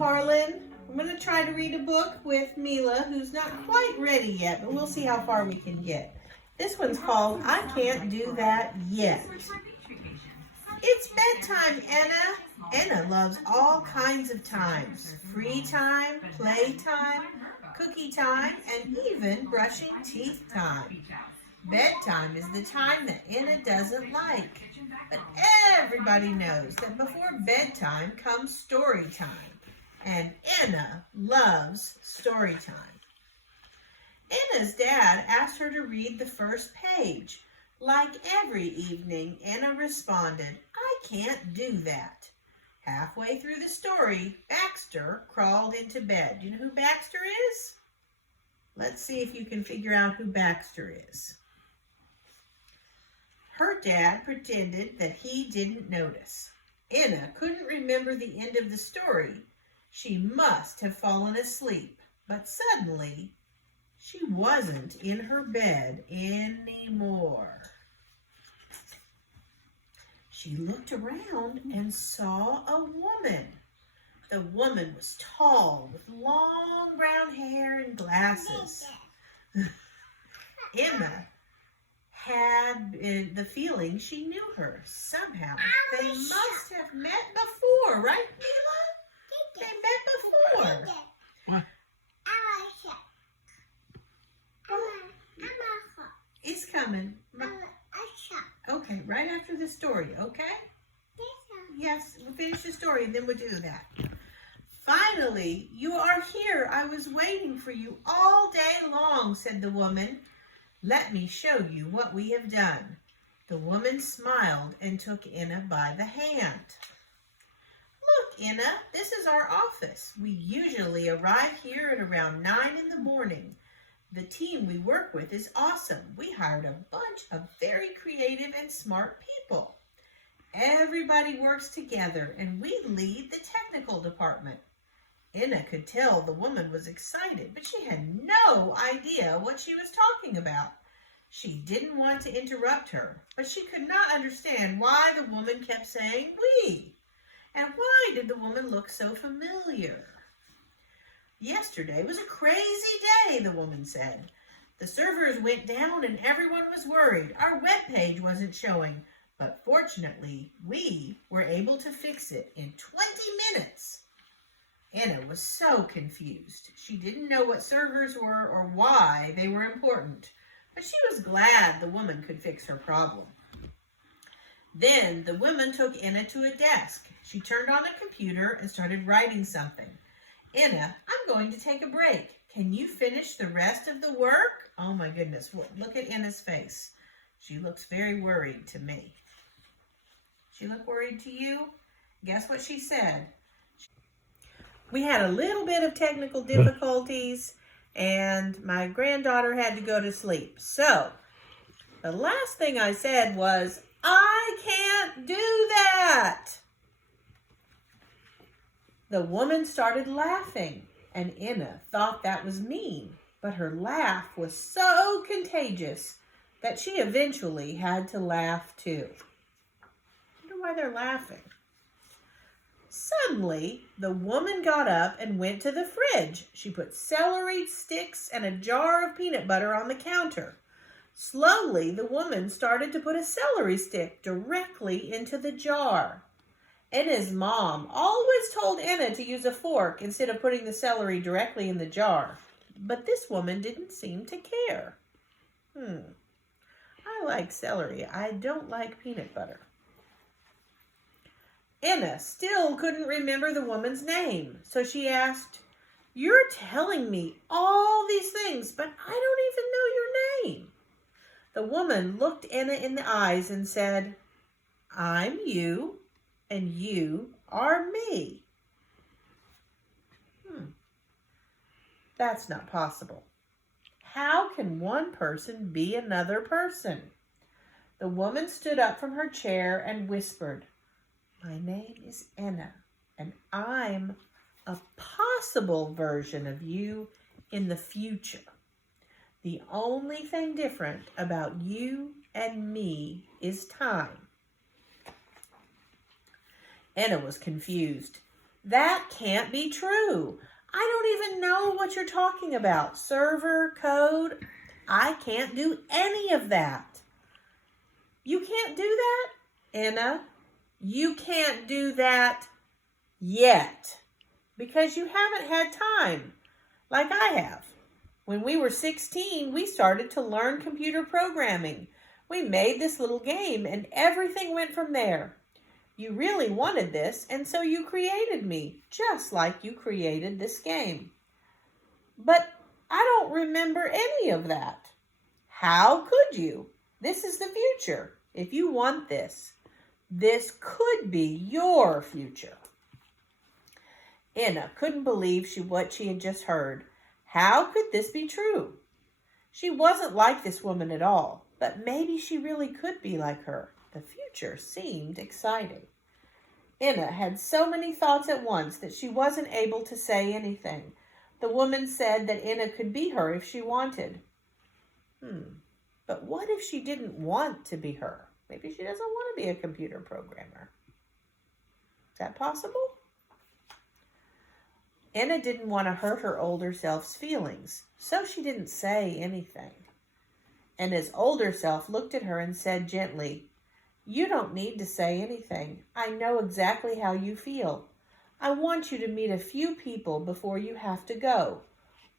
Harlan. I'm going to try to read a book with Mila, who's not quite ready yet, but we'll see how far we can get. This one's called I Can't Do That Yet. It's bedtime, Anna. Anna loves all kinds of times. Free time, playtime, cookie time, and even brushing teeth time. Bedtime is the time that Anna doesn't like. But everybody knows that before bedtime comes story time. And Anna loves story time. Anna's dad asked her to read the first page. Like every evening, Anna responded, I can't do that. Halfway through the story, Baxter crawled into bed. Do you know who Baxter is? Let's see if you can figure out who Baxter is. Her dad pretended that he didn't notice. Anna couldn't remember the end of the story. She must have fallen asleep, but suddenly she wasn't in her bed anymore. She looked around and saw a woman. The woman was tall with long brown hair and glasses. Emma had the feeling she knew her. Somehow they must have met before, right, Mila? They met before. What? It's coming. Okay, right after the story, okay? Yes, we'll finish the story and then we'll do that. Finally, you are here. I was waiting for you all day long, said the woman. Let me show you what we have done. The woman smiled and took Anna by the hand. Look, Anna, this is our office. We usually arrive here at around 9 in the morning. The team we work with is awesome. We hired a bunch of very creative and smart people. Everybody works together and we lead the technical department. Anna could tell the woman was excited, but she had no idea what she was talking about. She didn't want to interrupt her, but she could not understand why the woman kept saying we. And why did the woman look so familiar? Yesterday was a crazy day, the woman said. The servers went down and everyone was worried. Our webpage wasn't showing, but fortunately, we were able to fix it in 20 minutes. Anna was so confused. She didn't know what servers were or why they were important, but she was glad the woman could fix her problem. Then the woman took Anna to a desk. She turned on a computer and started writing something. Anna, I'm going to take a break. Can you finish the rest of the work? Oh my goodness, look at Anna's face. She looks very worried to me. She look worried to you? Guess what she said? We had a little bit of technical difficulties and my granddaughter had to go to sleep. So, the last thing I said was, I can't do that. The woman started laughing, and Anna thought that was mean, but her laugh was so contagious that she eventually had to laugh too. I wonder why they're laughing. Suddenly, the woman got up and went to the fridge. She put celery sticks and a jar of peanut butter on the counter. Slowly, the woman started to put a celery stick directly into the jar. Anna's mom always told Anna to use a fork instead of putting the celery directly in the jar. But this woman didn't seem to care. I like celery. I don't like peanut butter. Anna still couldn't remember the woman's name, so she asked, You're telling me all these things, but I don't even know your name. The woman looked Anna in the eyes and said, I'm you. And you are me. That's not possible. How can one person be another person? The woman stood up from her chair and whispered, My name is Anna, and I'm a possible version of you in the future. The only thing different about you and me is time. Anna was confused. That can't be true. I don't even know what you're talking about. Server, code, I can't do any of that. You can't do that, Anna? You can't do that yet because you haven't had time like I have. When we were 16, we started to learn computer programming. We made this little game and everything went from there. You really wanted this, and so you created me, just like you created this game. But I don't remember any of that. How could you? This is the future. If you want this, this could be your future. Anna couldn't believe what she had just heard. How could this be true? She wasn't like this woman at all, but maybe she really could be like her. The future seemed exciting. Anna had so many thoughts at once that she wasn't able to say anything. The woman said that Anna could be her if she wanted. But what if she didn't want to be her? Maybe she doesn't want to be a computer programmer. Is that possible? Anna didn't want to hurt her older self's feelings, so she didn't say anything. Anna's older self looked at her and said gently, "You don't need to say anything. I know exactly how you feel. I want you to meet a few people before you have to go.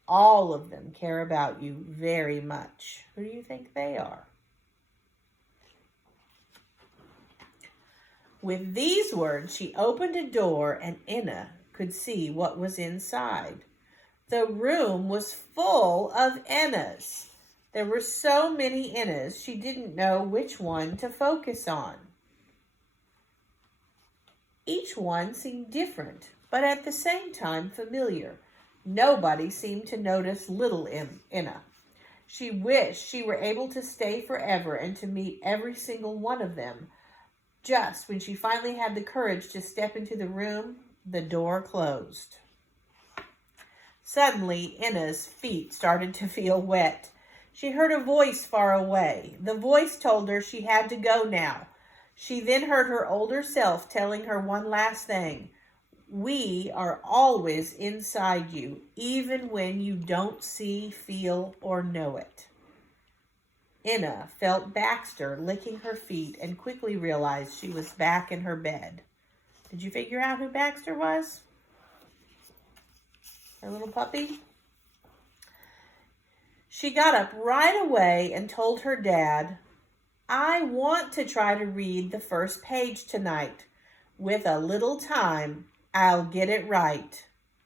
All of them care about you very much. Who do you think they are?" With these words, she opened a door and Anna could see what was inside. The room was full of Annas. There were so many Annas, she didn't know which one to focus on. Each one seemed different, but at the same time familiar. Nobody seemed to notice little Anna. She wished she were able to stay forever and to meet every single one of them. Just when she finally had the courage to step into the room, the door closed. Suddenly, Anna's feet started to feel wet. She heard a voice far away. The voice told her she had to go now. She then heard her older self telling her one last thing. We are always inside you, even when you don't see, feel, or know it. Anna felt Baxter licking her feet and quickly realized she was back in her bed. Did you figure out who Baxter was? Her little puppy? She got up right away and told her dad, "I want to try to read the first page tonight. With a little time, I'll get it right.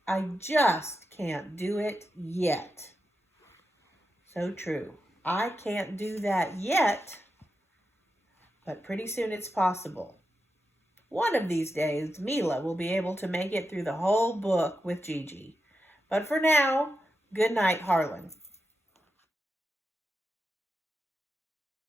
I just can't do it yet." So true. I can't do that yet, but pretty soon it's possible. One of these days, Mila will be able to make it through the whole book with Gigi. But for now, good night, Harlan.